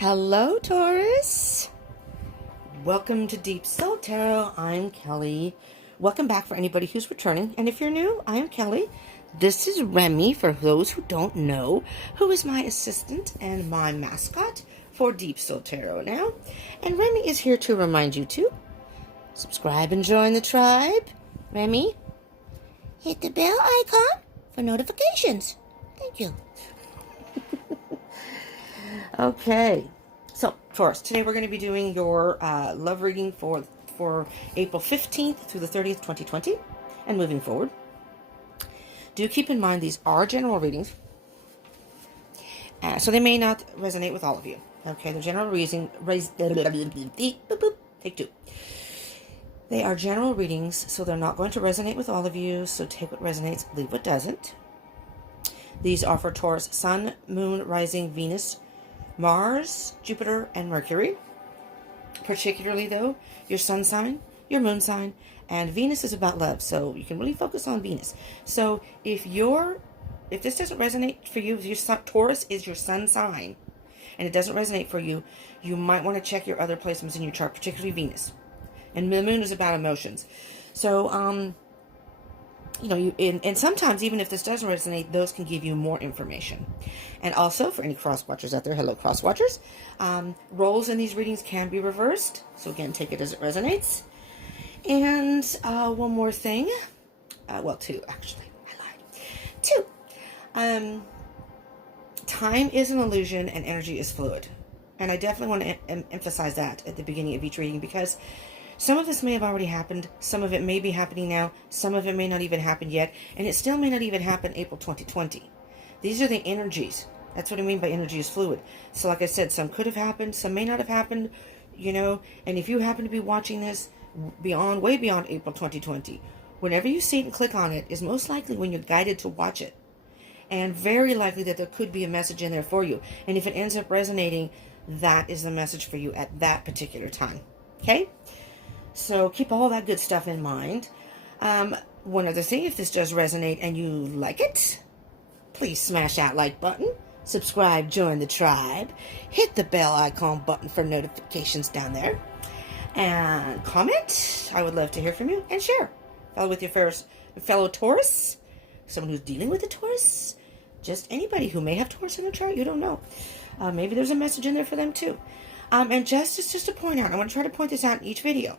Hello, Taurus. Welcome to Deep Soul Tarot. I'm Kelly. Welcome back for anybody who's returning. And if you're new, I am Kelly. This is Remy, for those who don't know, who is my assistant and my mascot for Deep Soul Tarot now. And Remy is here to remind you to subscribe and join the tribe. Remy, hit the bell icon for notifications. Thank you. Okay, so Taurus, today we're going to be doing your love reading for April 15th through the 30th, 2020, and moving forward. Do keep in mind these are general readings, so they may not resonate with all of you. Okay, the general reading, take two. They are general readings, so they're not going to resonate with all of you, so take what resonates, leave what doesn't. These are for Taurus, Sun, Moon, Rising, Venus, Mars, Jupiter, and Mercury. Particularly, though, your sun sign, your moon sign, and Venus is about love, so you can really focus on Venus. So if this doesn't resonate for you, if your Taurus is your sun sign, and it doesn't resonate for you, you might want to check your other placements in your chart, particularly Venus. And the moon is about emotions. So, and sometimes even if this doesn't resonate, those can give you more information. And also, for any cross-watchers out there, hello cross-watchers, roles in these readings can be reversed. So again, take it as it resonates. And one more thing. Well, two, actually. I lied. Two. Time is an illusion and energy is fluid. And I definitely want to emphasize that at the beginning of each reading, because some of this may have already happened, some of it may be happening now, some of it may not even happen yet, and it still may not even happen April 2020. These are the energies. That's what I mean by energy is fluid. So like I said, some could have happened, some may not have happened, and if you happen to be watching this way beyond April 2020, whenever you see it and click on it is most likely when you're guided to watch it. And very likely that there could be a message in there for you. And if it ends up resonating, that is the message for you at that particular time. Okay? So keep all that good stuff in mind. One other thing, if this does resonate and you like it, please smash that like button, subscribe, join the tribe, hit the bell icon button for notifications down there, and comment. I would love to hear from you, and share. Follow with your fellow Taurus, someone who's dealing with a Taurus, just anybody who may have Taurus in their chart, you don't know. Maybe there's a message in there for them too. And just to point out, I want to try to point this out in each video.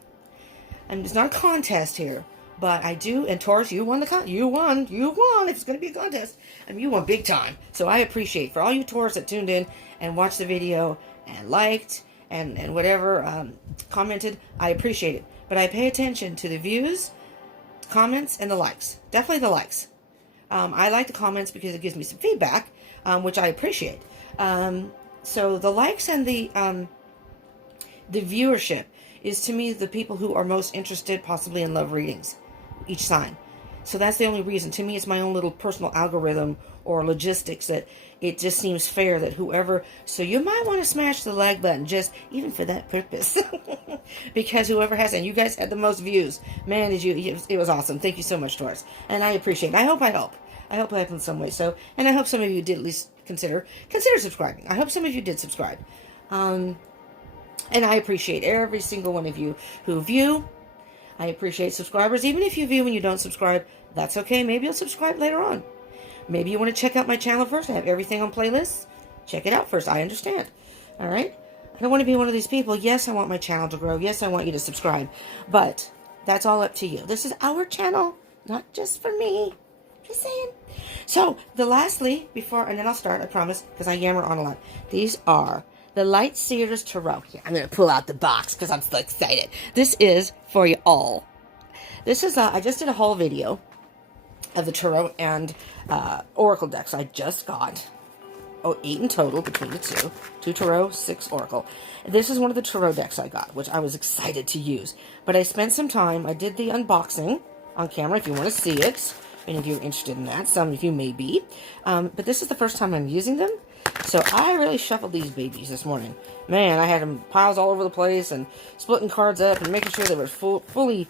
And it's not a contest here, but I do, and Taurus, you won you won, if it's going to be a contest, you won big time. So I appreciate, for all you Taurus that tuned in and watched the video and liked and whatever, commented, I appreciate it. But I pay attention to the views, comments, and the likes. Definitely the likes. I like the comments because it gives me some feedback, which I appreciate. So the likes and the viewership is, to me, the people who are most interested possibly in love readings, each sign. So that's the only reason. To me, it's my own little personal algorithm or logistics that it just seems fair that whoever, so you might want to smash the like button just even for that purpose. Because whoever has, and you guys had the most views. Man, it was awesome. Thank you so much, Taurus. And I appreciate it. I hope I help in some way. So, and I hope some of you did at least consider subscribing. I hope some of you did subscribe. And I appreciate every single one of you who view. I appreciate subscribers. Even if you view and you don't subscribe, that's okay. Maybe you'll subscribe later on. Maybe you want to check out my channel first. I have everything on playlists. Check it out first. I understand. All right? I don't want to be one of these people. Yes, I want my channel to grow. Yes, I want you to subscribe. But that's all up to you. This is our channel, not just for me. Just saying. So, lastly, and then I'll start, I promise, because I yammer on a lot. These are the Light Seers Tarot. Yeah, I'm going to pull out the box because I'm so excited. This is for you all. This is, I just did a whole video of the Tarot and Oracle decks. I just got 8 in total between the two. 2 Tarot, 6 Oracle. This is one of the Tarot decks I got, which I was excited to use. But I spent some time, I did the unboxing on camera if you want to see it. Any of you are interested in that. Some of you may be. But this is the first time I'm using them. So I really shuffled these babies this morning. Man, I had them piles all over the place and splitting cards up and making sure they were fully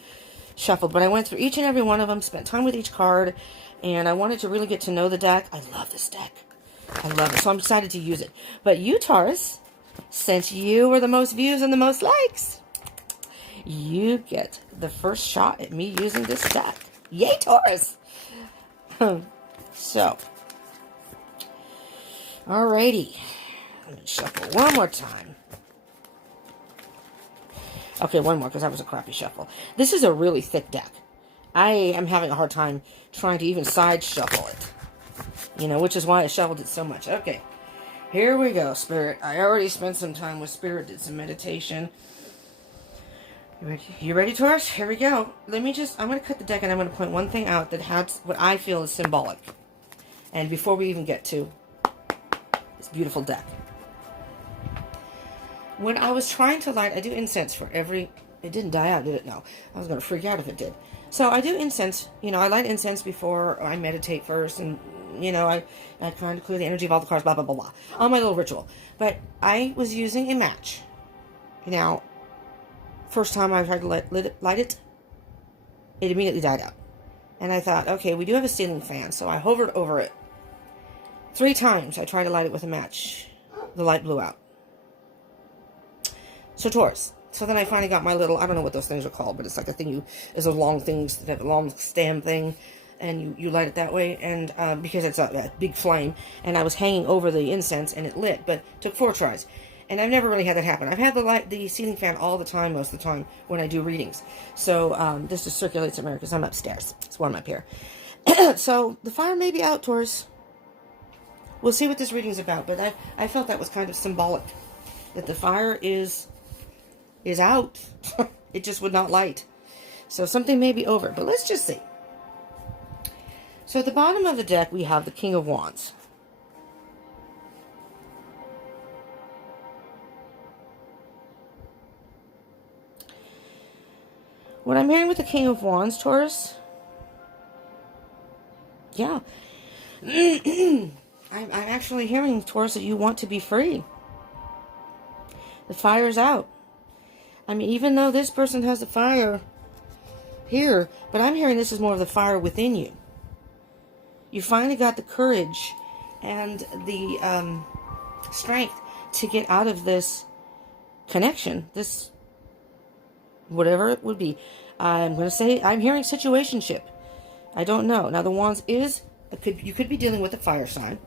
shuffled. But I went through each and every one of them, spent time with each card, and I wanted to really get to know the deck. I love this deck. I love it. So I'm excited to use it. But you, Taurus, since you were the most views and the most likes, you get the first shot at me using this deck. Yay, Taurus! So, alrighty. Let me shuffle one more time. Okay, one more, because that was a crappy shuffle. This is a really thick deck. I am having a hard time trying to even side shuffle it. You know, which is why I shuffled it so much. Okay, here we go, Spirit. I already spent some time with Spirit, did some meditation. You ready, Taurus? Here we go. I'm going to cut the deck and I'm going to point one thing out that has what I feel is symbolic. And before we even get to this beautiful deck. When I was trying to light, I do incense for every... It didn't die out, did it? No. I was going to freak out if it did. So I do incense. You know, I light incense before I meditate first. And, you know, I kind of clear the energy of all the cards, blah, blah, blah, blah. On my little ritual. But I was using a match. Now, first time I tried to light it, it immediately died out. And I thought, okay, we do have a ceiling fan. So I hovered over it. 3 times I tried to light it with a match. The light blew out. So Taurus. So then I finally got my little, I don't know what those things are called, but it's like a thing is a long things, that long stem thing, and you light it that way, and because it's a big flame, and I was hanging over the incense, and it lit, but it took 4 tries. And I've never really had that happen. I've had the ceiling fan all the time, most of the time, when I do readings. So this just circulates in there, because I'm upstairs. It's warm up here. So the fire may be out, Taurus. We'll see what this reading's about, but I felt that was kind of symbolic, that the fire is out. It just would not light. So something may be over, but let's just see. So at the bottom of the deck, we have the King of Wands. What I'm hearing with the King of Wands, Taurus, yeah. I'm actually hearing, Taurus, that you want to be free. The fire's out. I mean, even though this person has the fire here, but I'm hearing this is more of the fire within you. You finally got the courage and the strength to get out of this connection, this whatever it would be. I'm going to say I'm hearing situationship. I don't know. Now the Wands is you could be dealing with a fire sign.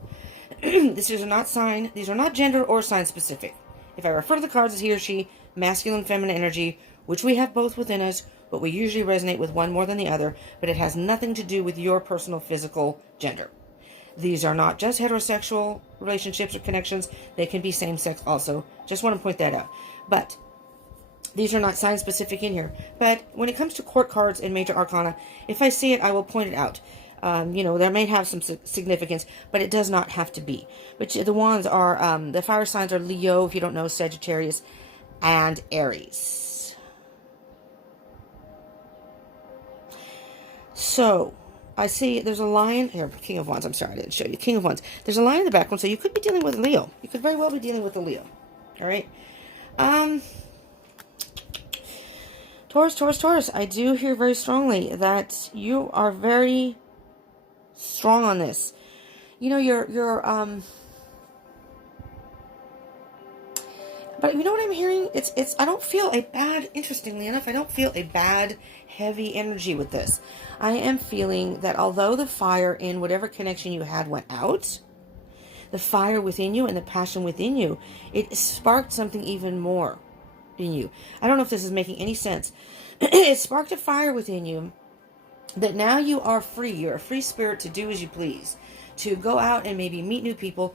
These are not gender or sign specific. If I refer to the cards as he or she, masculine, feminine energy, which we have both within us, but we usually resonate with one more than the other, but it has nothing to do with your personal physical gender. These are not just heterosexual relationships or connections. They can be same-sex also. Just want to point that out. But these are not sign-specific in here. But when it comes to court cards and major arcana, if I see it, I will point it out. You know, there may have some significance, but it does not have to be. But the wands are, the fire signs are Leo, if you don't know, Sagittarius, and Aries. So, I see there's a lion here, King of Wands, I'm sorry, I didn't show you, King of Wands. There's a lion in the background, so you could be dealing with a Leo. You could very well be dealing with a Leo. Alright? Taurus, I do hear very strongly that you are very strong on this. You know, but you know what I'm hearing? I don't feel a bad, interestingly enough, I don't feel a bad, heavy energy with this. I am feeling that although the fire in whatever connection you had went out, the fire within you and the passion within you, it sparked something even more in you. I don't know if this is making any sense. It sparked a fire within you that now you are free. You're a free spirit to do as you please, to go out and maybe meet new people.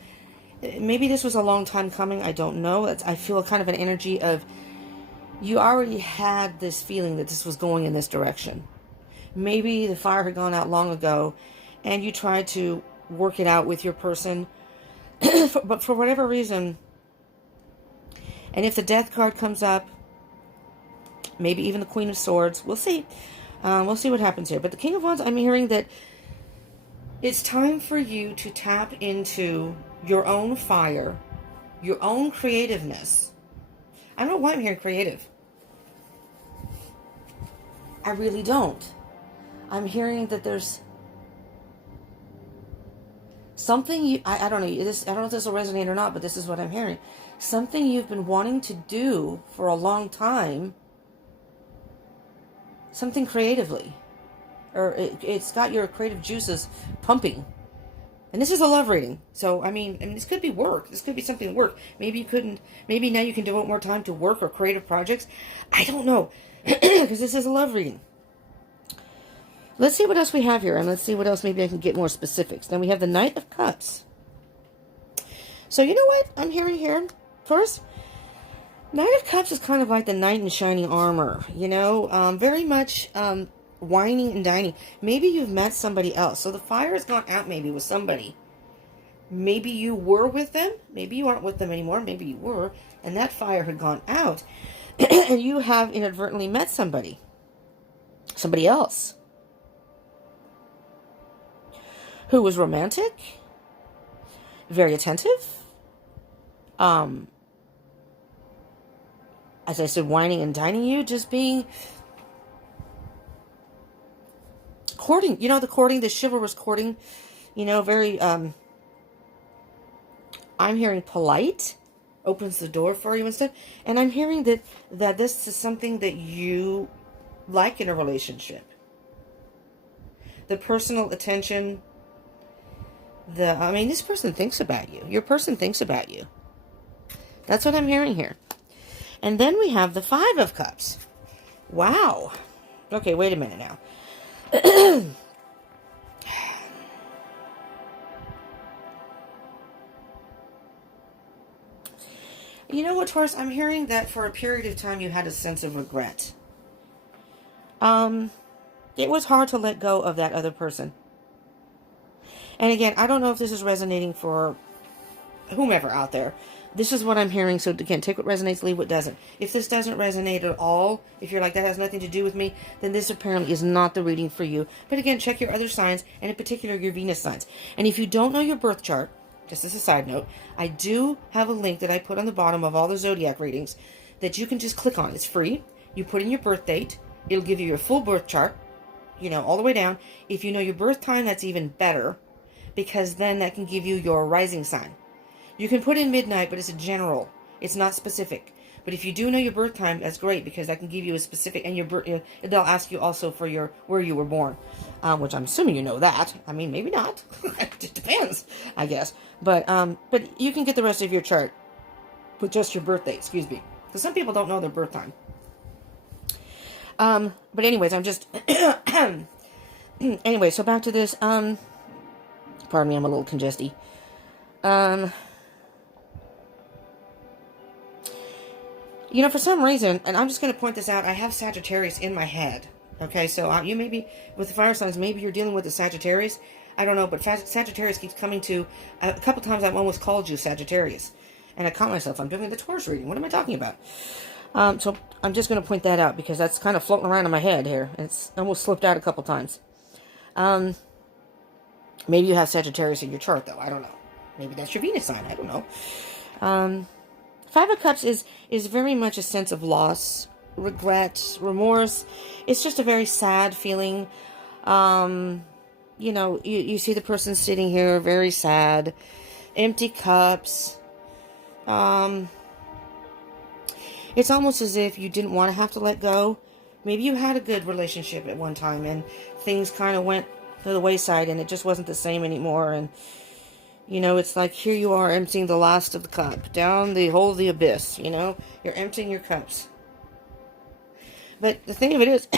Maybe this was a long time coming. I don't know. I feel kind of an energy of you already had this feeling that this was going in this direction. Maybe the fire had gone out long ago and you tried to work it out with your person. But for whatever reason, and if the Death card comes up, maybe even the Queen of Swords, we'll see. We'll see what happens here. But the King of Wands, I'm hearing that it's time for you to tap into your own fire, your own creativeness. I don't know why I'm hearing creative. I really don't. I'm hearing that there's something I don't know. I don't know if this will resonate or not, but this is what I'm hearing. something you've been wanting to do for a long time, something creatively, or it's got your creative juices pumping. And this is a love reading. So, I mean, this could be work. This could be something work. Maybe now you can devote more time to work or creative projects. I don't know. Because this is a love reading. Let's see what else we have here. And let's see what else maybe I can get more specifics. Then we have the Knight of Cups. So, you know what I'm hearing here? First, Knight of Cups is kind of like the knight in shining armor. You know, very much whining and dining. Maybe you've met somebody else. So the fire has gone out maybe with somebody. Maybe you were with them. Maybe you aren't with them anymore. Maybe you were. And that fire had gone out. And you have inadvertently met somebody. Somebody else. Who was romantic. Very attentive. As I said, whining and dining you. Just being... courting, you know, the courting, the chivalrous courting, you know, very, I'm hearing polite, opens the door for you and stuff, and I'm hearing that this is something that you like in a relationship. The personal attention, I mean, this person thinks about you. Your person thinks about you. That's what I'm hearing here. And then we have the Five of Cups. Wow. Okay, wait a minute now. You know what, Taurus? I'm hearing that for a period of time you had a sense of regret. It was hard to let go of that other person. And again, I don't know if this is resonating for whomever out there. This is what I'm hearing. So again, take what resonates, leave what doesn't. If this doesn't resonate at all, if you're like, that has nothing to do with me, then this apparently is not the reading for you. But again, check your other signs, and in particular your Venus signs. And if you don't know your birth chart, just as a side note, I do have a link that I put on the bottom of all the zodiac readings that you can just click on. It's free. You put in your birth date. It'll give you your full birth chart, you know, all the way down. If you know your birth time, that's even better, because then that can give you your rising sign. You can put in midnight, but it's a general. It's not specific. But if you do know your birth time, that's great, because that can give you a specific, and your birth, they'll ask you also for your where you were born, which I'm assuming you know that. I mean, maybe not. It depends, I guess. But you can get the rest of your chart with just your birthday. Excuse me, because some people don't know their birth time. But anyways, I'm just anyway. So back to this. Pardon me, I'm a little congested. You know, for some reason, and I'm just going to point this out, I have Sagittarius in my head. Okay, so you maybe, with the fire signs, maybe you're dealing with the Sagittarius. I don't know, but Sagittarius keeps coming to, a couple times I've almost called you Sagittarius. And I caught myself, I'm doing the Taurus reading. What am I talking about? So I'm just going to point that out, because that's kind of floating around in my head here. It's almost slipped out a couple times. Maybe you have Sagittarius in your chart, though. I don't know. Maybe that's your Venus sign. I don't know. Five of Cups is very much a sense of loss, regret, remorse. It's just a very sad feeling. You know, you see the person sitting here, very sad, empty cups. It's almost as if you didn't want to have to let go. Maybe you had a good relationship at one time, and things kind of went to the wayside, and it just wasn't the same anymore, and you know, it's like here you are emptying the last of the cup down the hole of the abyss, you know? You're emptying your cups. But the thing of it is,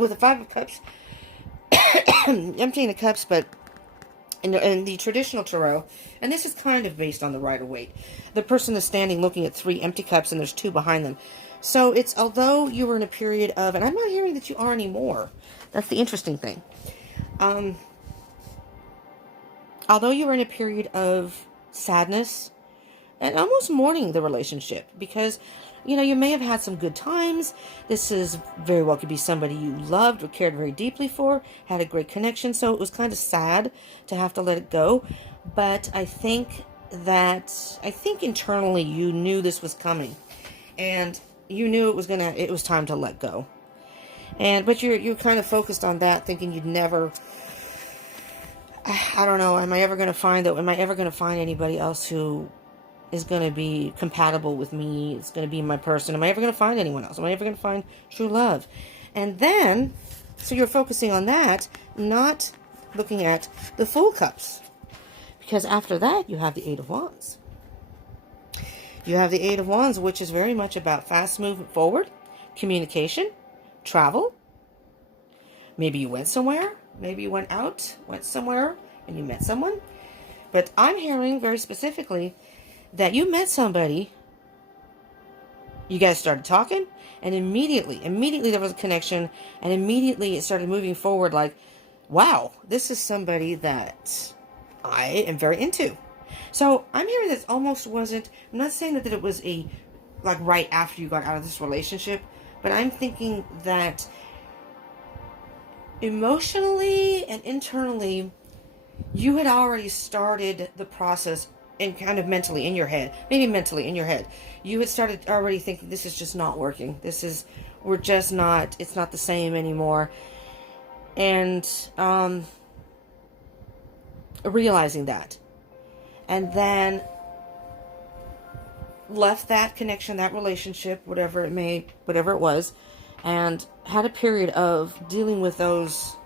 with the Five of Cups, emptying the cups, but in the traditional tarot, and this is kind of based on the Rider-Waite, the person is standing looking at 3 empty cups, and there's 2 behind them. So it's, although you were in a period of, and I'm not hearing that you are anymore. That's the interesting thing. Although you were in a period of sadness and almost mourning the relationship, because, you know, you may have had some good times. This is very well could be somebody you loved or cared very deeply for, had a great connection. So it was kind of sad to have to let it go. But I think internally you knew this was coming, and you knew it was time to let go. But you're kind of focused on that, thinking you'd never, I don't know, am I ever going to find anybody else who is going to be compatible with me. It's going to be my person. Am I ever going to find anyone else? Am I ever going to find true love? And then, so you're focusing on that, not looking at the Fool Cups. Because after that, you have the Eight of Wands. You have the Eight of Wands, which is very much about fast movement forward, communication, travel. Maybe you went somewhere. Maybe you went somewhere, and you met someone. But I'm hearing very specifically that you met somebody, you guys started talking, and immediately there was a connection, and immediately it started moving forward like, wow, this is somebody that I am very into. So I'm hearing this almost wasn't, I'm not saying that it was like right after you got out of this relationship, but I'm thinking that emotionally and internally, you had already started the process and kind of mentally in your head, maybe mentally in your head, you had started already thinking, this is just not working. We're just not, it's not the same anymore. And realizing that. And then left that connection, that relationship, whatever it was, and had a period of dealing with those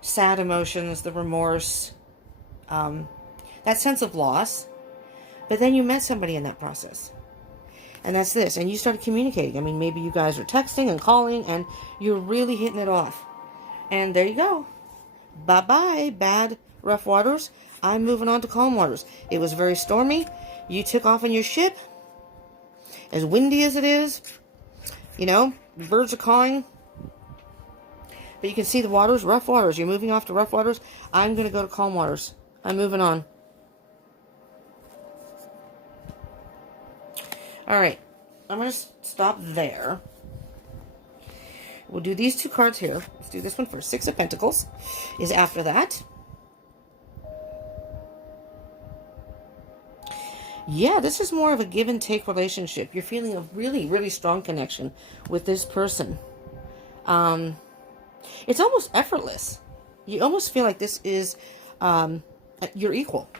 sad emotions, the remorse, that sense of loss. But then you met somebody in that process. And that's this. And you started communicating. I mean, maybe you guys were texting and calling and you're really hitting it off. And there you go. Bye-bye, bad, rough waters. I'm moving on to calm waters. It was very stormy. You took off on your ship. As windy as it is. You know, birds are cawing. But you can see the waters, rough waters. You're moving off to rough waters. I'm going to go to calm waters. I'm moving on. All right, I'm going to stop there. We'll do these two cards here. Let's do this one first. Six of Pentacles is after that. Yeah, this is more of a give and take relationship. You're feeling a really, really strong connection with this person. It's almost effortless. You almost feel like this is your equal.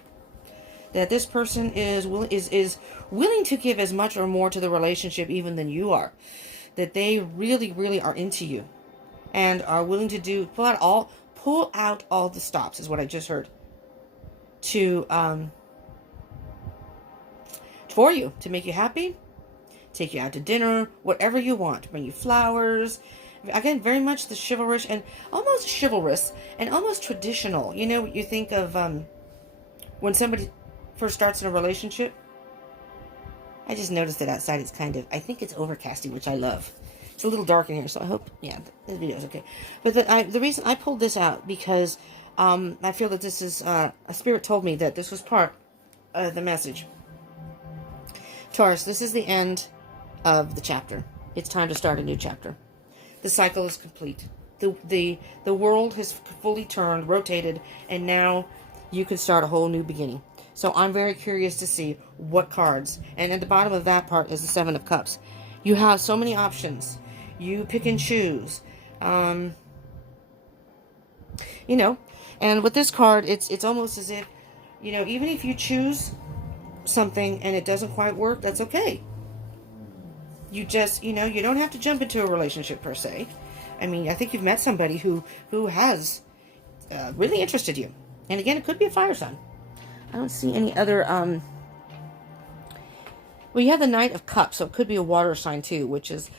That this person is willing to give as much or more to the relationship even than you are. That they really, really are into you. And are willing to pull out all the stops, is what I just heard. For you, to make you happy, take you out to dinner, whatever you want, bring you flowers. Again, very much the chivalrous and almost traditional. You know, you think of when somebody first starts in a relationship. I just noticed that outside it's kind of, I think it's overcasty, which I love. It's a little dark in here, so I hope, yeah, this video is okay. But the reason I pulled this out, because I feel that this is, a spirit told me that this was part of the message. Taurus, this is the end of the chapter. It's time to start a new chapter. The cycle is complete. The world has fully turned, rotated, and now you can start a whole new beginning. So I'm very curious to see what cards. And at the bottom of that part is the Seven of Cups. You have so many options. You pick and choose. You know, and with this card, it's almost as if, you know, even if you choose something and it doesn't quite work, that's okay. You just, you know, you don't have to jump into a relationship per se. I mean, I think you've met somebody who has really interested you. And again, it could be a fire sign. I don't see any other, well, you have the Knight of Cups, so it could be a water sign too, which is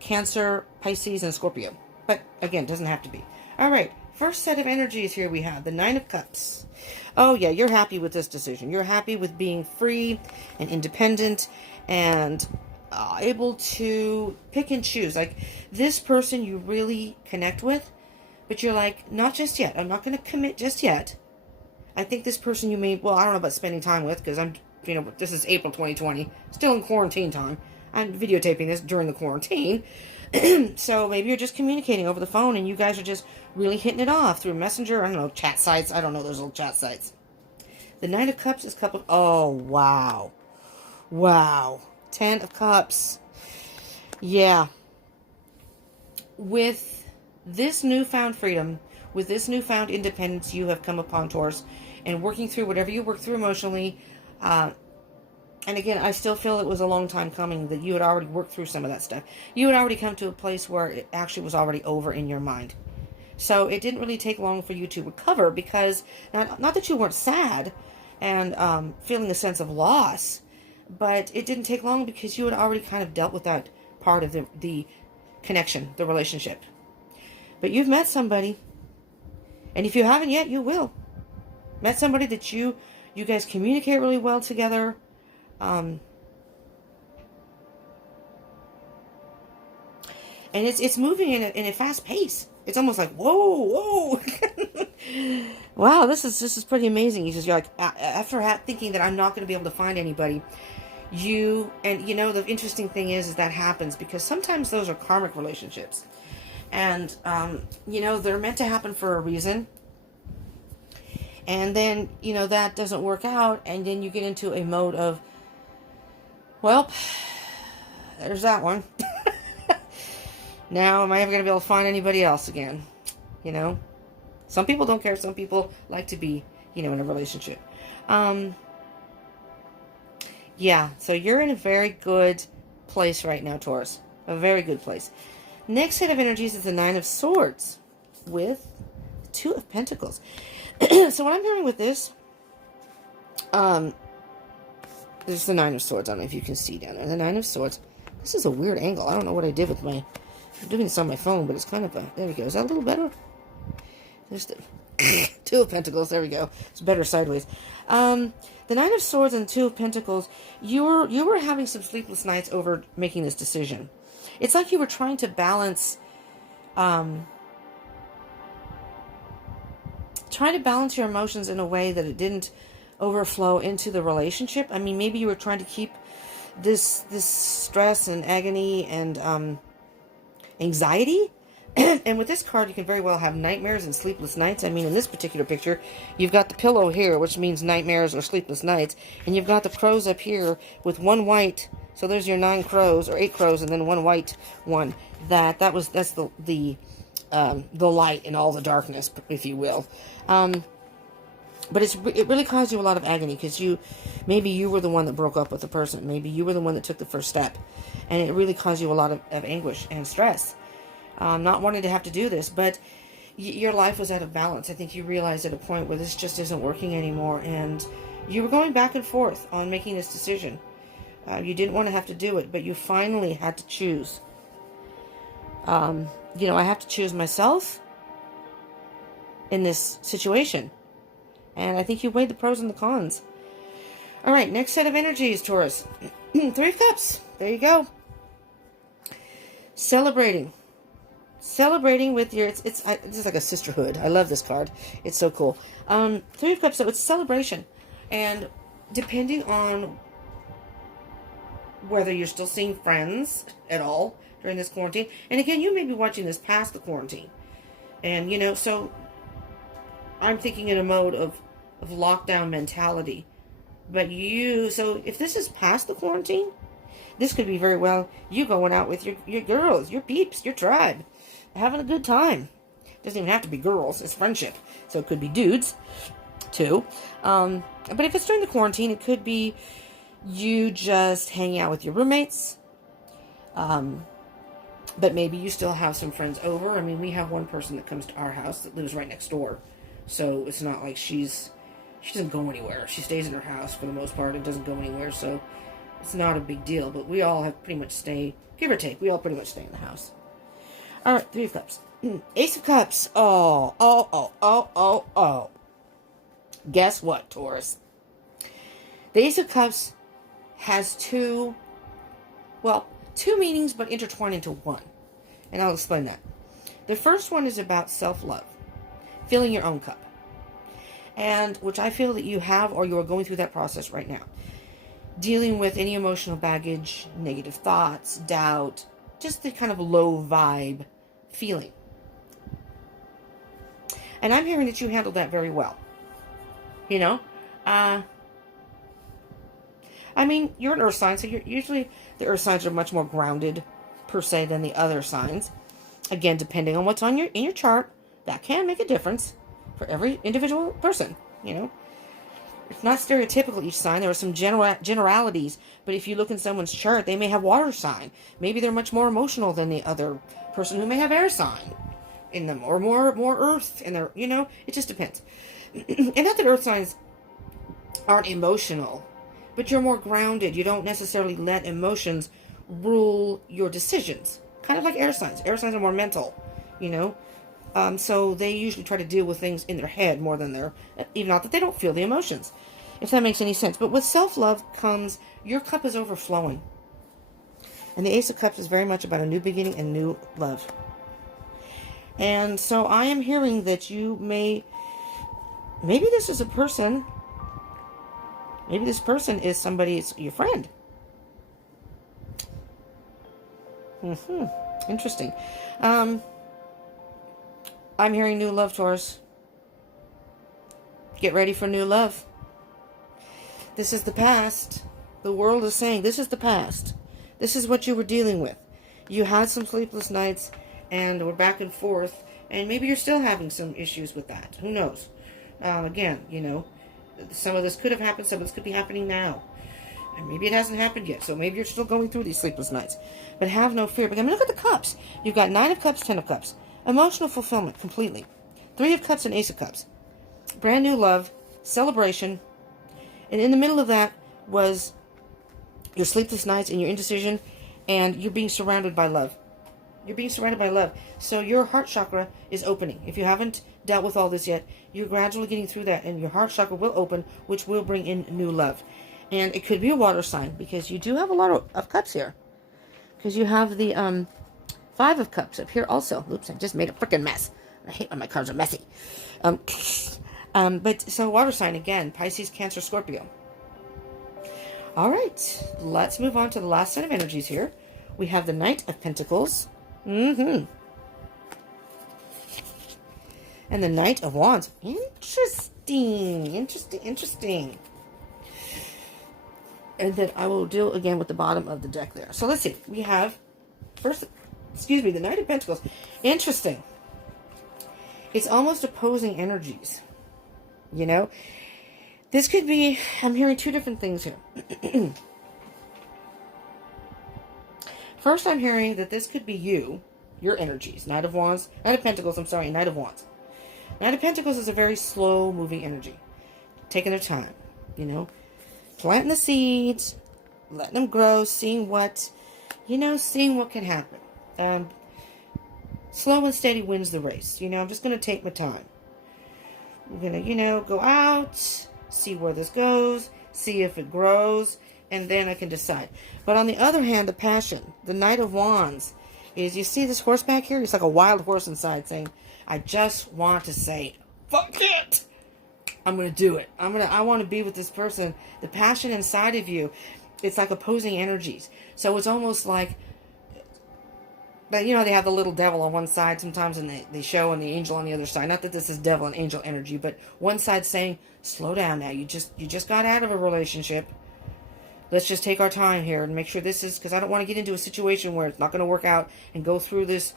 Cancer, Pisces, and Scorpio. But again, it doesn't have to be. All right, first set of energies here we have, the Nine of Cups. Oh yeah, you're happy with this decision. You're happy with being free and independent and able to pick and choose. Like, this person you really connect with, but you're like, not just yet. I'm not going to commit just yet. I think this person you may, well, I don't know about spending time with, because I'm, you know, this is April 2020, still in quarantine time. I'm videotaping this during the quarantine. So maybe you're just communicating over the phone and you guys are just really hitting it off through Messenger, I don't know, chat sites. I don't know those little chat sites. The Nine of Cups is coupled. Oh, wow. Wow. 10 of Cups. Yeah. With this newfound freedom, with this newfound independence you have come upon, Taurus, and working through whatever you work through emotionally, And again, I still feel it was a long time coming, that you had already worked through some of that stuff. You had already come to a place where it actually was already over in your mind. So it didn't really take long for you to recover, because not that you weren't sad and feeling a sense of loss, but it didn't take long because you had already kind of dealt with that part of the connection, the relationship. But you've met somebody, and if you haven't yet, you will. Met somebody that you guys communicate really well together. And it's moving in a fast pace. It's almost like, whoa. Wow, this is pretty amazing. You're like, after thinking that I'm not going to be able to find anybody, the interesting thing is that happens because sometimes those are karmic relationships. And, they're meant to happen for a reason. And then, that doesn't work out. And then you get into a mode of, well, there's that one. Now, am I ever going to be able to find anybody else again? Some people don't care. Some people like to be, in a relationship. Yeah, so you're in a very good place right now, Taurus. A very good place. Next set of energies is the Nine of Swords with the Two of Pentacles. So what I'm hearing with this, there's the Nine of Swords. I don't know if you can see down there. The Nine of Swords. This is a weird angle. I don't know what I did with I'm doing this on my phone, but it's kind of there we go. Is that a little better? There's the Two of Pentacles. There we go. It's better sideways. The Nine of Swords and Two of Pentacles, you were having some sleepless nights over making this decision. It's like you were trying to balance, your emotions in a way that it didn't overflow into the relationship. I mean, maybe you were trying to keep this stress and agony and anxiety. And with this card, you can very well have nightmares and sleepless nights. I mean, in this particular picture, you've got the pillow here, which means nightmares or sleepless nights. And you've got the crows up here with one white. So there's your 9 crows or 8 crows and then one white one. That's the light in all the darkness, if you will. But it really caused you a lot of agony because maybe you were the one that broke up with the person. Maybe you were the one that took the first step. And it really caused you a lot of anguish and stress. Not wanting to have to do this, but your life was out of balance. I think you realized at a point where this just isn't working anymore, and you were going back and forth on making this decision. You didn't want to have to do it, but you finally had to choose. I have to choose myself in this situation, and I think you weighed the pros and the cons. All right, next set of energies, Taurus. 3 of Cups. There you go. Celebrating with your, it's like a sisterhood. I love this card. It's so cool. 3 of Cups, so it's celebration. And depending on whether you're still seeing friends at all during this quarantine, and again, you may be watching this past the quarantine. And, so I'm thinking in a mode of lockdown mentality. But so if this is past the quarantine, this could be very well you going out with your girls, your peeps, your tribe, having a good time. Doesn't even have to be girls. It's friendship. So it could be dudes, too. But if it's during the quarantine, it could be you just hanging out with your roommates. But maybe you still have some friends over. I mean, we have one person that comes to our house that lives right next door. So it's not like she doesn't go anywhere. She stays in her house for the most part and doesn't go anywhere. So it's not a big deal. But we all have pretty much give or take, we all pretty much stay in the house. All right, 3 of Cups. Ace of Cups. Oh. Guess what, Taurus? The Ace of Cups has two meanings, but intertwined into one. And I'll explain that. The first one is about self-love. Filling your own cup. And which I feel that you have, or you are going through that process right now. Dealing with any emotional baggage, negative thoughts, doubt, just the kind of low vibe feeling. And I'm hearing that you handled that very well. I mean, you're an earth sign, so usually the earth signs are much more grounded, per se, than the other signs. Again, depending on what's in your chart, that can make a difference for every individual person, It's not stereotypical each sign. There are some generalities, but if you look in someone's chart, they may have water sign. Maybe they're much more emotional than the other person who may have air sign in them, or more earth in their, it just depends. And not that earth signs aren't emotional, but you're more grounded. You don't necessarily let emotions rule your decisions. Kind of like air signs. Air signs are more mental, so they usually try to deal with things in their head more than even not that they don't feel the emotions, if that makes any sense. But with self-love comes, your cup is overflowing. And the Ace of Cups is very much about a new beginning and new love. And so I am hearing that you maybe this is a person, maybe this person is somebody's, your friend. Interesting. I'm hearing new love, Taurus. Get ready for new love. This is the past. The world is saying this is the past. This is what you were dealing with. You had some sleepless nights and were back and forth, and maybe you're still having some issues with that. Who knows? Again, some of this could have happened, some of this could be happening now. And maybe it hasn't happened yet, so maybe you're still going through these sleepless nights. But have no fear. But I mean, look at the cups. You've got 9 of Cups, 10 of Cups. Emotional fulfillment, completely. 3 of Cups and Ace of Cups. Brand new love, celebration. And in the middle of that was your sleepless nights and your indecision, and you're being surrounded by love. You're being surrounded by love. So your heart chakra is opening. If you haven't dealt with all this yet, you're gradually getting through that, and your heart chakra will open, which will bring in new love. And it could be a water sign, because you do have a lot of cups here. Because you have the 5 of Cups up here also. Oops, I just made a freaking mess. I hate when my cards are messy. But so water sign again, Pisces, Cancer, Scorpio. All right, let's move on to the last set of energies here. We have the Knight of Pentacles. And the Knight of Wands. Interesting. And then I will deal again with the bottom of the deck there. So let's see. We have the Knight of Pentacles. Interesting. It's almost opposing energies. This could be, I'm hearing 2 different things here. First, I'm hearing that this could be your energies. Knight of Pentacles, Knight of Wands. Knight of Pentacles is a very slow moving energy. Taking their time, planting the seeds, letting them grow, seeing what can happen. Slow and steady wins the race. I'm just going to take my time. I'm going to, go out, see where this goes, see if it grows, and then I can decide. But on the other hand, the passion, the Knight of Wands, is, you see this horse back here? It's like a wild horse inside saying, I just want to say, fuck it! I'm going to do it. I want to be with this person. The passion inside of you, it's like opposing energies. So it's almost like, but they have the little devil on one side sometimes, and they show, and the angel on the other side. Not that this is devil and angel energy, but one side saying, slow down now. You just got out of a relationship. Let's just take our time here and make sure this is, because I don't want to get into a situation where it's not going to work out and go through this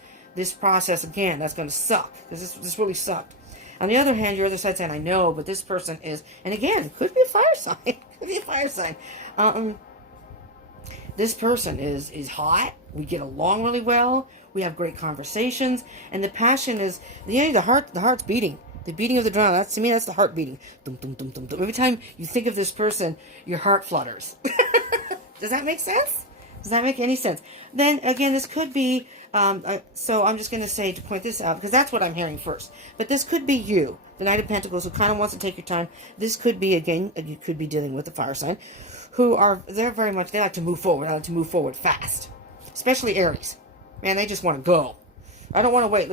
process again. That's going to suck. This really sucked. On the other hand, your other side saying, I know, but this person is, and again, it could be a fire sign. Could be a fire sign. This person is hot. We get along really well. We have great conversations, and the passion is the heart's beating. The beating of the drum. To me, that's the heart beating. Dum, dum, dum, dum, dum. Every time you think of this person, your heart flutters. Does that make sense? Does that make any sense? Then again, this could be. So I'm just going to say, to point this out, because that's what I'm hearing first. But this could be you, the Knight of Pentacles, who kind of wants to take your time. This could be, again, you could be dealing with the fire sign, they're very much, they like to move forward. They like to move forward fast. Especially Aries. Man, they just want to go. I don't want to wait.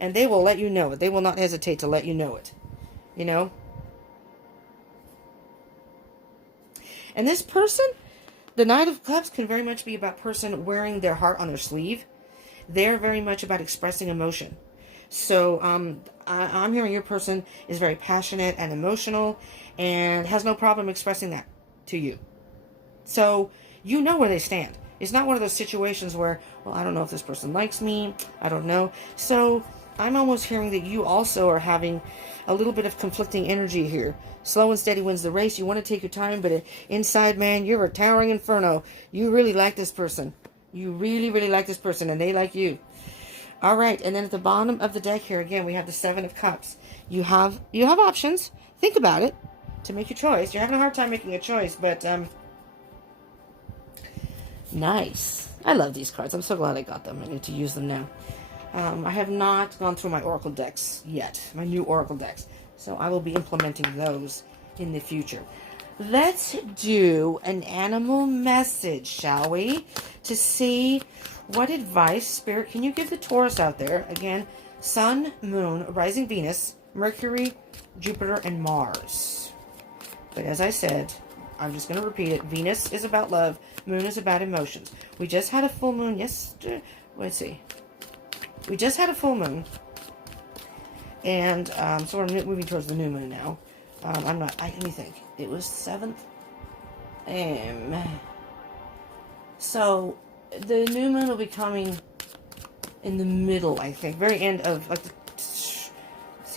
And they will let you know it. They will not hesitate to let you know it. And this person, the Knight of Cups, can very much be about person wearing their heart on their sleeve. They're very much about expressing emotion. So I'm hearing your person is very passionate and emotional and has no problem expressing that to you. So you know where they stand. It's not one of those situations where, well, I don't know if this person likes me. I don't know. So I'm almost hearing that you also are having a little bit of conflicting energy here. Slow and steady wins the race. You want to take your time, but inside, man, you're a towering inferno. You really like this person. You really, really like this person, and they like you. All right, and then at the bottom of the deck here, again, we have the Seven of Cups. You have options. Think about it to make your choice. You're having a hard time making a choice, but nice. I love these cards. I'm so glad I got them. I need to use them now. I have not gone through my Oracle decks yet, my new Oracle decks. So I will be implementing those in the future. Let's do an animal message, shall we? To see what advice, Spirit, can you give the Taurus out there? Again, Sun, Moon, Rising Venus, Mercury, Jupiter, and Mars. But as I said, I'm just going to repeat it. Venus is about love. Moon is about emotions. We just had a full moon yesterday. Let's see. We just had a full moon. And so we're moving towards the new moon now. Let me think. It was 7th. So the new moon will be coming in the middle, I think. Very end of, like, the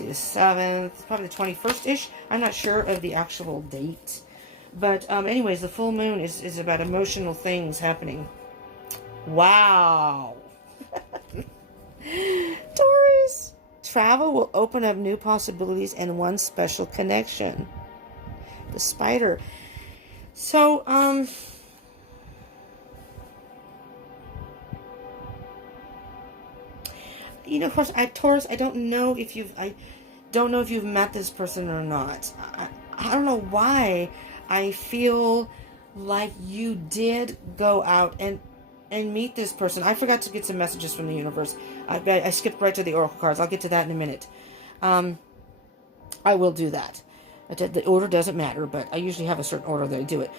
7th, probably the 21st-ish. I'm not sure of the actual date. But anyways, the full moon is about emotional things happening. Wow. Taurus. Travel will open up new possibilities and one special connection. The spider. So, you know, of course, Taurus, I don't know if you've met this person or not. I don't know why I feel like you did go out and meet this person. I forgot to get some messages from the universe. I skipped right to the oracle cards. I'll get to that in a minute. I will do that. The order doesn't matter, but I usually have a certain order that I do it.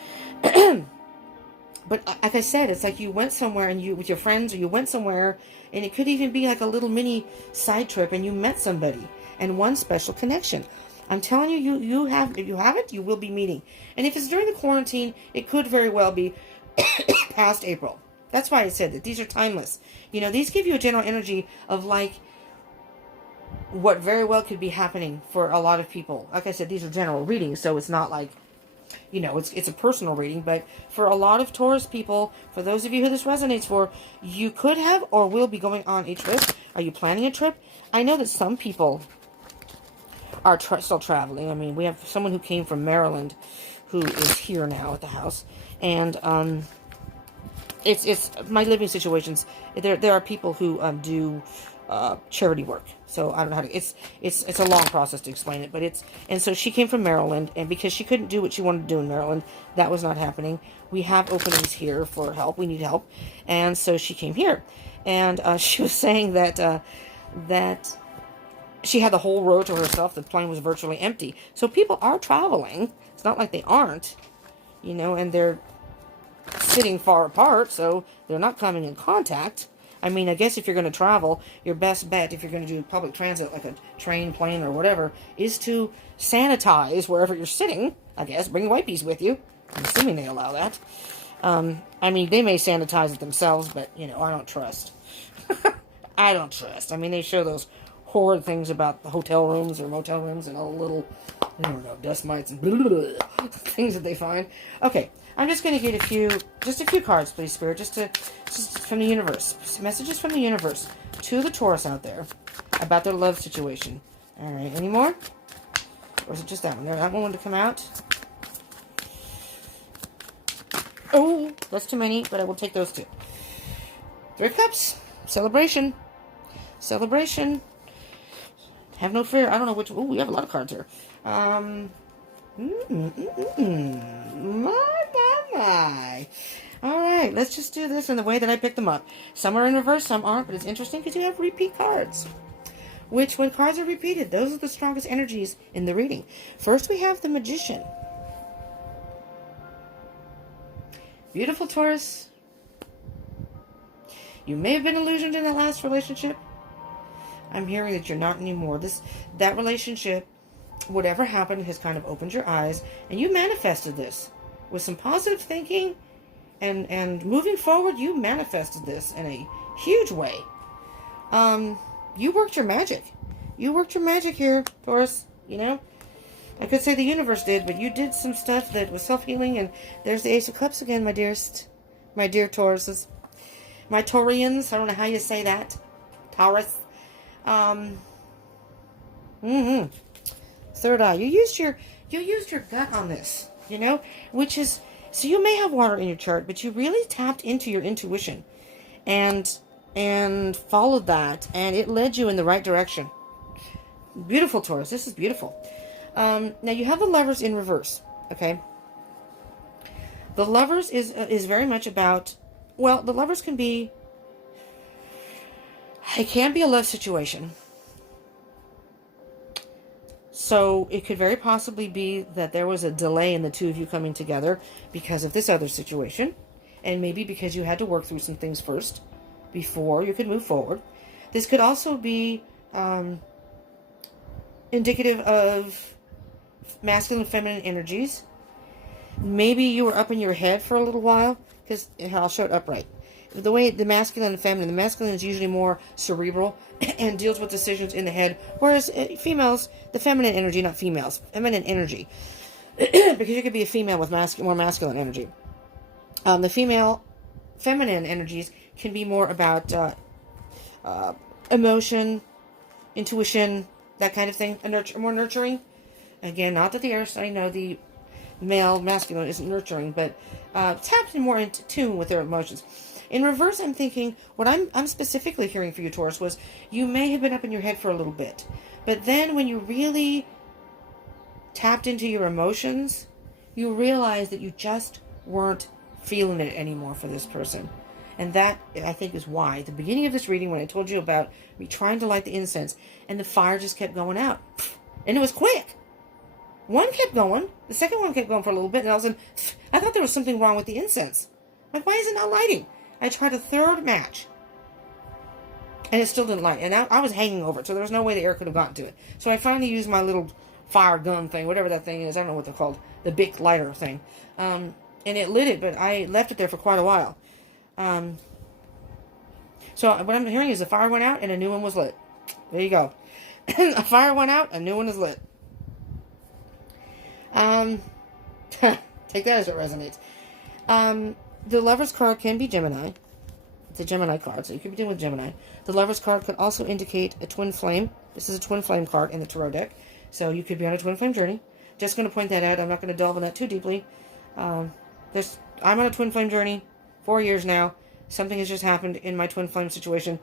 But like I said, it's like you went somewhere and with your friends, or you went somewhere, and it could even be like a little mini side trip, and you met somebody and one special connection. I'm telling you, you have. If you haven't, you will be meeting. And if it's during the quarantine, it could very well be past April. That's why I said that these are timeless. You know, these give you a general energy of like what very well could be happening for a lot of people. Like I said, these are general readings, so it's not like, you know, it's a personal reading. But for a lot of Taurus people, for those of you who this resonates for, you could have or will be going on a trip. Are you planning a trip? I know that some people are still traveling. I mean, we have someone who came from Maryland who is here now at the house. And it's my living situations. There are people who do charity work. So I don't know how to. It's a long process to explain it, but and so she came from Maryland, and because she couldn't do what she wanted to do in Maryland, that was not happening. We have openings here for help. We need help, and so she came here, and she was saying that that she had the whole row to herself. The plane was virtually empty. So people are traveling. It's not like they aren't, you know, and they're sitting far apart, so they're not coming in contact. I mean, I guess if you're going to travel, your best bet, if you're going to do public transit, like a train, plane, or whatever, is to sanitize wherever you're sitting, I guess. Bring wipes with you. I'm assuming they allow that. I mean, they may sanitize it themselves, but, you know, I don't trust. I don't trust. I mean, they show those horrid things about the hotel rooms or motel rooms and all the little, I don't know, dust mites and blah, blah, blah, things that they find. Okay, I'm just going to get just a few cards, please, Spirit, just from the universe. Messages from the universe to the Taurus out there about their love situation. All right, any more? Or is it just that one? That one wanted to come out. Oh, that's too many, but I will take those two. Three of Cups. Celebration. Celebration. Have no fear. I don't know which. Oh, we have a lot of cards here. My. All right, let's just do this in the way that I picked them up. Some are in reverse, some aren't, but it's interesting because you have repeat cards. Which, when cards are repeated, those are the strongest energies in the reading. First, we have the Magician. Beautiful Taurus. You may have been illusioned in that last relationship. I'm hearing that you're not anymore. That relationship, whatever happened, has kind of opened your eyes, and you manifested this with some positive thinking, and moving forward, you manifested this in a huge way. You worked your magic. You worked your magic here, Taurus. You know? I could say the universe did, but you did some stuff that was self-healing, and there's the Ace of Cups again, my dearest. My dear Tauruses. My Taurians, I don't know how you say that. Taurus. Third eye. You used your gut on this, you know? Which is, so you may have water in your chart, but you really tapped into your intuition and followed that, and it led you in the right direction. Beautiful, Taurus. This is beautiful. Now you have the Lovers in reverse, okay? The Lovers is very much about, well, the Lovers can be, it can be a love situation. So it could very possibly be that there was a delay in the two of you coming together because of this other situation, and maybe because you had to work through some things first before you could move forward. This could also be indicative of masculine and feminine energies. Maybe you were up in your head for a little while, because I'll show it upright. The way the masculine and feminine, the masculine is usually more cerebral and deals with decisions in the head, whereas females, the feminine energy, not females, feminine energy, because you could be a female with more masculine energy. The feminine energies can be more about emotion, intuition, that kind of thing, more nurturing. Again, not that the air sign, no, the male, masculine isn't nurturing, but tapped more into tune with their emotions. In reverse, I'm thinking, what I'm specifically hearing for you, Taurus, was you may have been up in your head for a little bit, but then when you really tapped into your emotions, you realized that you just weren't feeling it anymore for this person. And that, I think, is why, at the beginning of this reading, when I told you about me trying to light the incense, and the fire just kept going out. And it was quick. One kept going. The second one kept going for a little bit, and all of a sudden, I thought there was something wrong with the incense. Like, why is it not lighting? I tried a third match, and it still didn't light. And I was hanging over it, so there was no way the air could have gotten to it. So I finally used my little fire gun thing, whatever that thing is. I don't know what they're called. The Bic lighter thing. And it lit it, but I left it there for quite a while. So what I'm hearing is the fire went out, and a new one was lit. There you go. A fire went out, a new one is lit. Take that as it resonates. The Lover's card can be Gemini. It's a Gemini card, so you could be dealing with Gemini. The Lover's card could also indicate a twin flame. This is a twin flame card in the tarot deck, so you could be on a twin flame journey. Just going to point that out. I'm not going to delve in that too deeply. I'm on a twin flame journey 4 years now. Something has just happened in my twin flame situation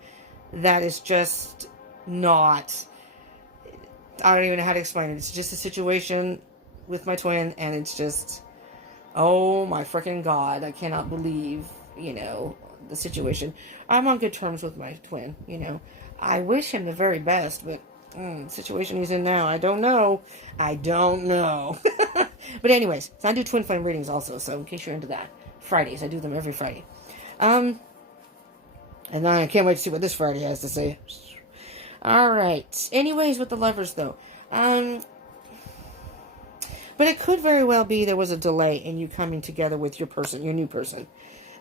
that is just not, I don't even know how to explain it. It's just a situation with my twin, and it's just, oh my freaking God, I cannot believe, the situation. I'm on good terms with my twin, I wish him the very best, but the situation he's in now, I don't know. But anyways, so I do twin flame readings also, so in case you're into that. Fridays, I do them every Friday. And I can't wait to see what this Friday has to say. Alright, anyways, with the Lovers though, but it could very well be there was a delay in you coming together with your new person.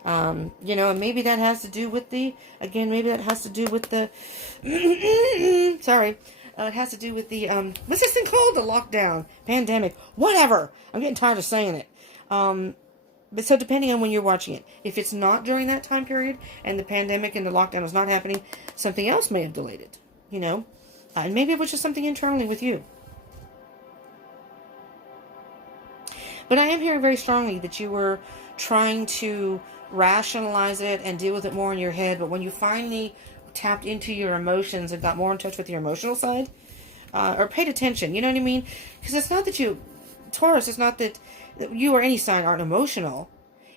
And maybe that has to do with it has to do with the, it has to do with the, what's this thing called? The lockdown, pandemic, whatever. I'm getting tired of saying it. But so depending on when you're watching it, if it's not during that time period and the pandemic and the lockdown is not happening, something else may have delayed it, and maybe it was just something internally with you. But I am hearing very strongly that you were trying to rationalize it and deal with it more in your head. But when you finally tapped into your emotions and got more in touch with your emotional side, or paid attention, you know what I mean? Because it's not that Taurus, it's not that you or any sign aren't emotional.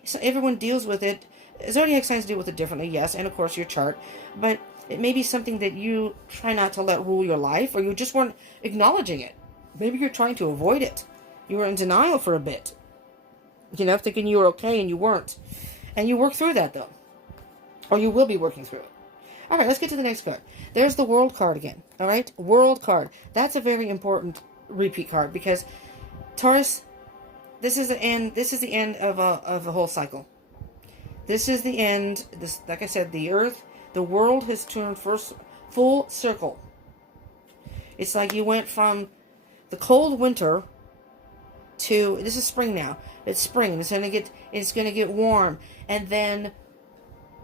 So everyone deals with it. Zodiac signs deal with it differently, yes, and of course your chart. But it may be something that you try not to let rule your life, or you just weren't acknowledging it. Maybe you're trying to avoid it. You were in denial for a bit. Thinking you were okay and you weren't. And you work through that, though. Or you will be working through it. All right, let's get to the next card. There's the World card again. All right? World card. That's a very important repeat card because, Taurus, this is the end of a whole cycle. This is the end. Like I said, the Earth, the world has turned full circle. It's like you went from the cold winter to, this is spring now. It's spring. It's gonna get warm, and then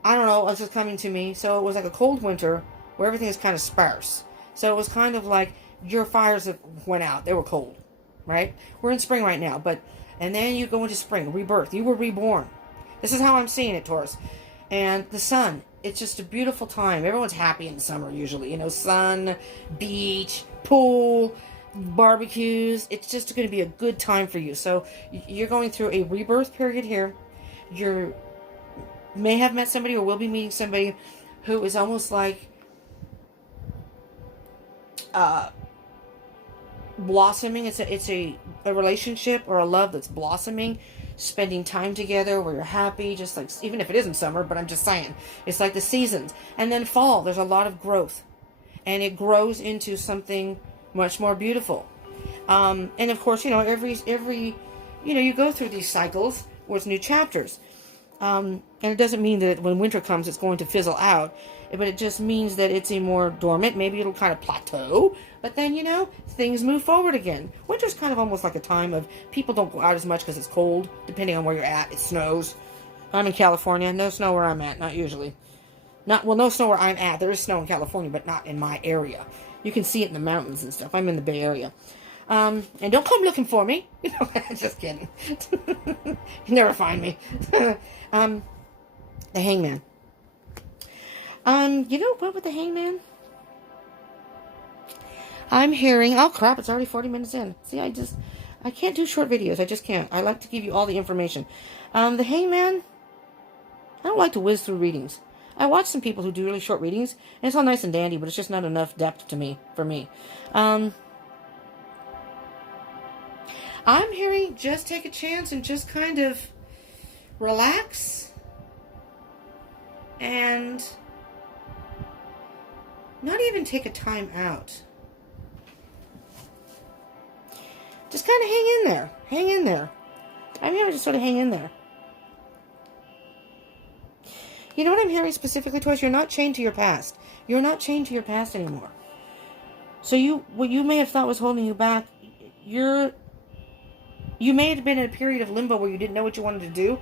I don't know. It's just coming to me. So it was like a cold winter where everything is kind of sparse. So it was kind of like your fires that went out. They were cold, right? We're in spring right now, and then you go into spring, rebirth. You were reborn. This is how I'm seeing it, Taurus. And the sun. It's just a beautiful time. Everyone's happy in the summer usually. Sun, beach, pool, barbecues. It's just going to be a good time for you. So you're going through a rebirth period here. You may have met somebody or will be meeting somebody who is almost like blossoming. It's a relationship or a love that's blossoming, spending time together where you're happy, just like, even if it isn't summer, but I'm just saying, it's like the seasons. And then fall, there's a lot of growth, and it grows into something much more beautiful. And of course, every you go through these cycles where it's new chapters. And it doesn't mean that when winter comes it's going to fizzle out, but it just means that it's a more dormant, maybe it'll kind of plateau, but then, things move forward again. Winter's kind of almost like a time of people don't go out as much because it's cold, depending on where you're at. It snows. I'm in California. No snow where I'm at, not usually. No snow where I'm at. There is snow in California, but not in my area. You can see it in the mountains and stuff. I'm in the Bay Area. And don't come looking for me. Just kidding. You never find me. The Hangman. What with the Hangman? I'm hearing, oh crap, it's already 40 minutes in. See, I can't do short videos. I just can't. I like to give you all the information. The Hangman, I don't like to whiz through readings. I watch some people who do really short readings, and it's all nice and dandy, but it's just not enough depth for me. I'm hearing just take a chance and just kind of relax and not even take a time out. Just kind of hang in there. Hang in there. I'm hearing just sort of hang in there. You know what I'm hearing specifically, Taurus? You're not chained to your past. You're not chained to your past anymore. So what you may have thought was holding you back, you may have been in a period of limbo where you didn't know what you wanted to do,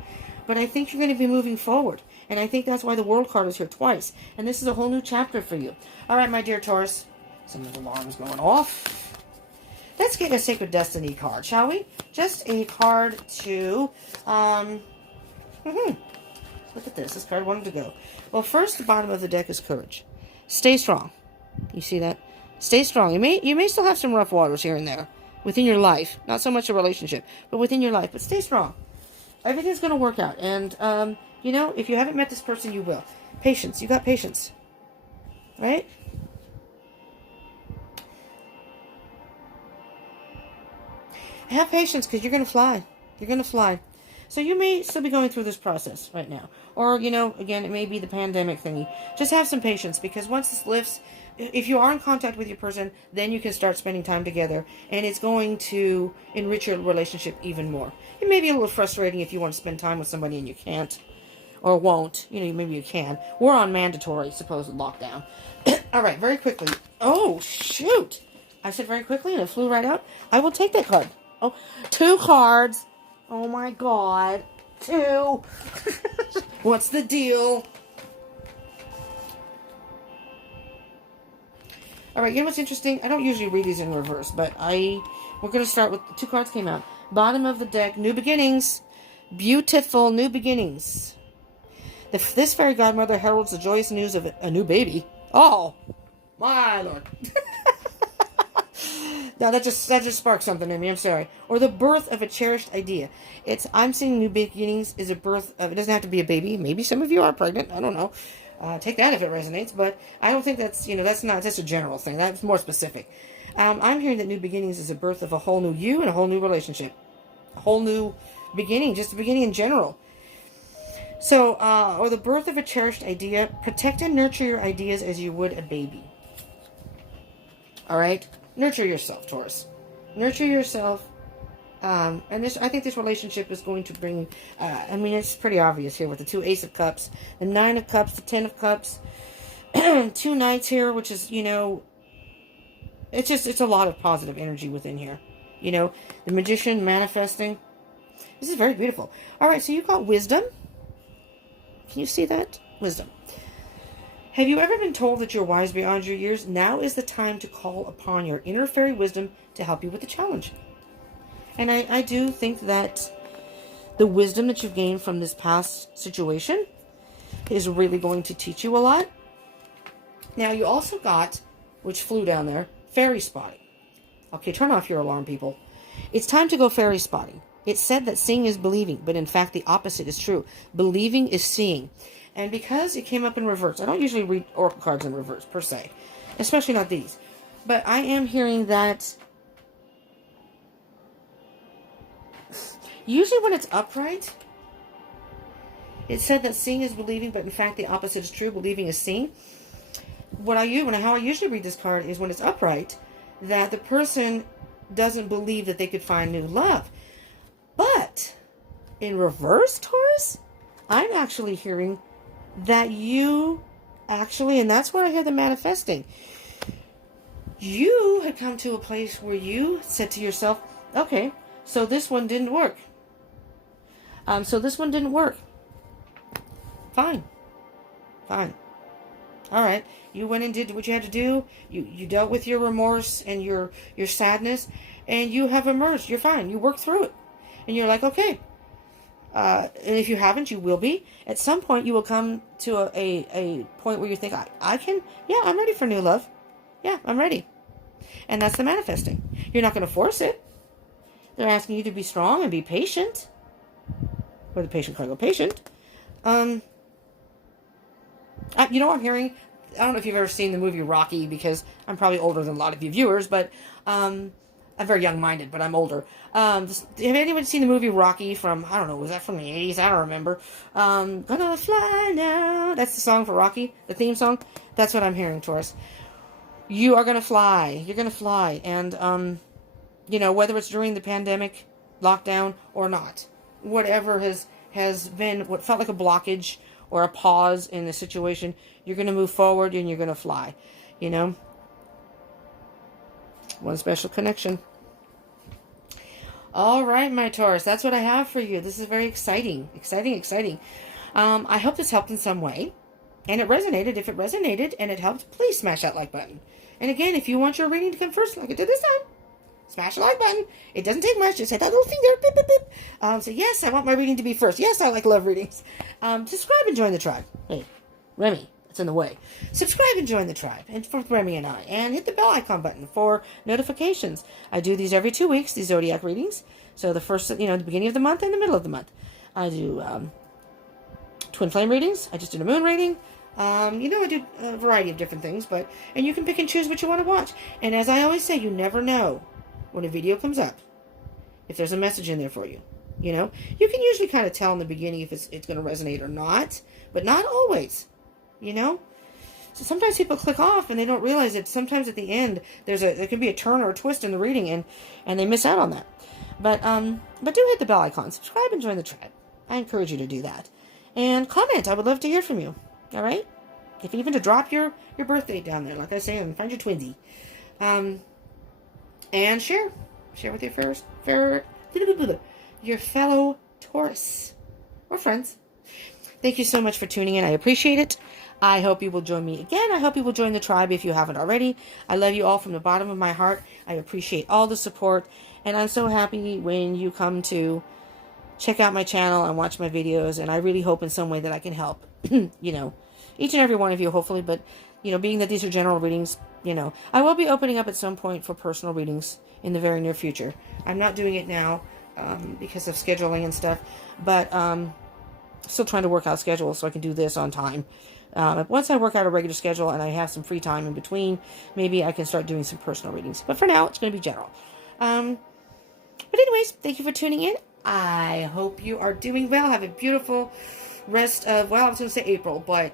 but I think you're going to be moving forward. And I think that's why the World card is here twice. And this is a whole new chapter for you. All right, my dear Taurus. Some of the alarms going off. Let's get a Sacred Destiny card, shall we? Just a card to... Look at this. This card wanted to go. Well, first, the bottom of the deck is Courage. Stay strong. You see that? Stay strong. You may still have some rough waters here and there within your life. Not so much a relationship, but within your life. But stay strong. Everything's going to work out. And, if you haven't met this person, you will. Patience. You got patience. Right? Have patience, because you're going to fly. You're going to fly. So you may still be going through this process right now. Or, again, it may be the pandemic thingy. Just have some patience, because once this lifts, if you are in contact with your person, then you can start spending time together, and it's going to enrich your relationship even more. It may be a little frustrating if you want to spend time with somebody and you can't, or won't. Maybe you can. We're on mandatory, supposed lockdown. All right, very quickly. Oh, shoot. I said very quickly, and it flew right out. I will take that card. Oh, 2 cards. Oh, my God. 2. What's the deal? All right, you know what's interesting? I don't usually read these in reverse, but we're going to start with 2 cards came out. Bottom of the deck, New Beginnings. Beautiful New Beginnings. This fairy godmother heralds the joyous news of a new baby. Oh, my Lord. No, that just sparked something in me. I'm sorry. Or the birth of a cherished idea. I'm seeing New Beginnings is a birth of, it doesn't have to be a baby. Maybe some of you are pregnant. I don't know. Take that if it resonates. But I don't think that's a general thing. That's more specific. I'm hearing that New Beginnings is a birth of a whole new you and a whole new relationship. A whole new beginning. Just a beginning in general. So, or the birth of a cherished idea. Protect and nurture your ideas as you would a baby. All right? Nurture yourself, Taurus. Nurture yourself. And I think this relationship is going to bring, it's pretty obvious here with the 2 Ace of Cups, the 9 of Cups, the 10 of Cups. 2 knights here, which is, it's a lot of positive energy within here. The magician manifesting. This is very beautiful. All right, so you got wisdom. Can you see that? Wisdom. Have you ever been told that you're wise beyond your years? Now is the time to call upon your inner fairy wisdom to help you with the challenge. And I do think that the wisdom that you've gained from this past situation is really going to teach you a lot. Now, you also got, which flew down there, fairy spotting. Okay, turn off your alarm, people. It's time to go fairy spotting. It's said that seeing is believing, but in fact the opposite is true. Believing is seeing. And because it came up in reverse, I don't usually read oracle cards in reverse, per se. Especially not these. But I am hearing that usually when it's upright, it said that seeing is believing, but in fact the opposite is true. Believing is seeing. How I usually read this card is when it's upright, that the person doesn't believe that they could find new love. But in reverse, Taurus, I'm actually hearing that you actually, and that's where I hear the manifesting, you had come to a place where you said to yourself, okay, so this one didn't work. Fine. All right. You went and did what you had to do. You dealt with your remorse and your sadness, and you have emerged. You're fine. You worked through it. And you're like, okay. And if you haven't, you will be. At some point, you will come to a point where you think, I'm ready for new love. Yeah, I'm ready. And that's the manifesting. You're not going to force it. They're asking you to be strong and be patient. Or the patient card go patient. I'm hearing, I don't know if you've ever seen the movie Rocky, because I'm probably older than a lot of you viewers, but I'm very young-minded, but I'm older. Have anyone seen the movie Rocky from, I don't know, was that from the 80s? I don't remember. Gonna fly now. That's the song for Rocky, the theme song. That's what I'm hearing, Taurus. You are gonna fly. You're gonna fly. And, whether it's during the pandemic, lockdown, or not, whatever has been what felt like a blockage or a pause in the situation, you're going to move forward and you're going to fly. One special connection. All right, my Taurus, that's what I have for you. This is very exciting. I hope this helped in some way. And it resonated. If it resonated and it helped, please smash that like button. And again, if you want your reading to come first, like it did this time, smash the like button. It doesn't take much. Just hit that little finger. Beep, beep, beep. So yes, I want my reading to be first. Yes, I like love readings. Subscribe and join the tribe. Hey, Remy, it's in the way. Subscribe and join the tribe. And for Remy and I. And hit the bell icon button for notifications. I do these every 2 weeks, these zodiac readings. So the first, the beginning of the month and the middle of the month. I do twin flame readings. I just did a moon reading. I do a variety of different things. And you can pick and choose what you want to watch. And as I always say, you never know when a video comes up if there's a message in there for you. You can usually kind of tell in the beginning if it's going to resonate or not, but not always. So sometimes people click off and they don't realize that sometimes at the end there can be a turn or a twist in the reading and they miss out on that. But do hit the bell icon, subscribe and join the tribe. I encourage you to do that. And comment. I would love to hear from you. All right? If even to drop your birth date down there, like I say, and find your twinsy. And share with your fellow Taurus or friends. Thank you so much for tuning in. I appreciate it. I hope you will join me again. I hope you will join the tribe if you haven't already. I love you all from the bottom of my heart. I appreciate all the support. And I'm so happy when you come to check out my channel and watch my videos. And I really hope in some way that I can help, each and every one of you, hopefully. But, being that these are general readings, I will be opening up at some point for personal readings in the very near future. I'm not doing it now because of scheduling and stuff, but still trying to work out schedules so I can do this on time. Once I work out a regular schedule and I have some free time in between, maybe I can start doing some personal readings. But for now, it's going to be general. But anyways, thank you for tuning in. I hope you are doing well. Have a beautiful rest of, I was going to say April, but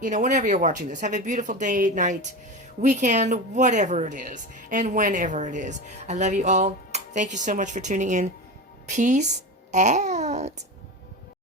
whenever you're watching this, have a beautiful day, night, weekend, whatever it is, and whenever it is. I love you all. Thank you so much for tuning in. Peace out.